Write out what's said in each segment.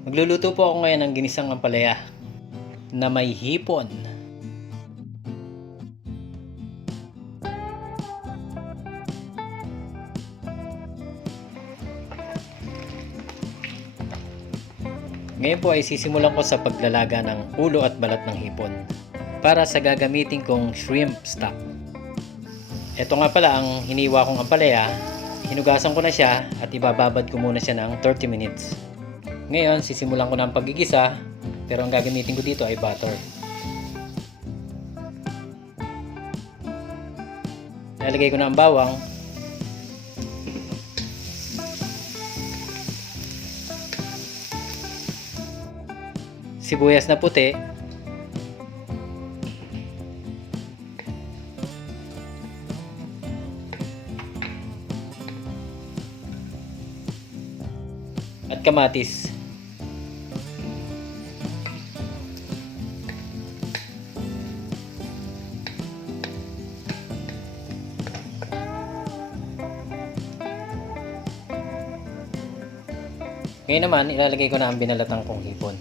Magluluto po ako ngayon ng ginisang ampalaya na may hipon. Ngayon po ay sisimulan ko sa paglalaga ng ulo at balat ng hipon para sa gagamitin kong shrimp stock. Ito nga pala ang hiniwa kong ampalaya. Hinugasan ko na siya at ibababad ko muna siya ng 30 minutes. Ngayon, sisimulan ko na ang paggigisa, pero ang gagamitin ko dito ay butter. Ilalagay ko na ang bawang, sibuyas na puti, at kamatis. Ngayon naman, ilalagay ko na ang binalatan kong hipon.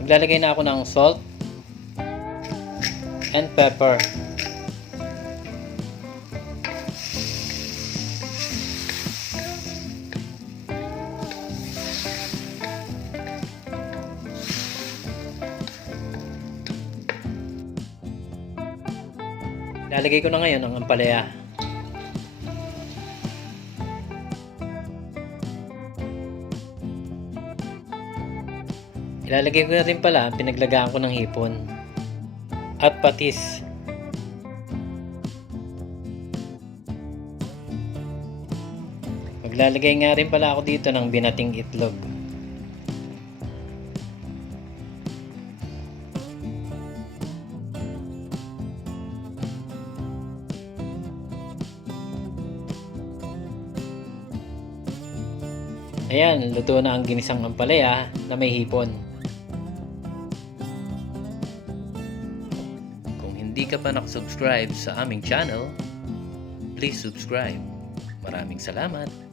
Maglalagay na ako ng salt and pepper. Ilalagay ko na ngayon ang ampalaya. Ilalagay ko na rin pala ang pinaglagaan ko ng hipon at patis. Maglalagay nga rin pala ako dito ng binating itlog. Ayan, luto na ang ginisang ampalaya na may hipon. Kung hindi ka pa nakasubscribe sa aming channel, please subscribe. Maraming salamat!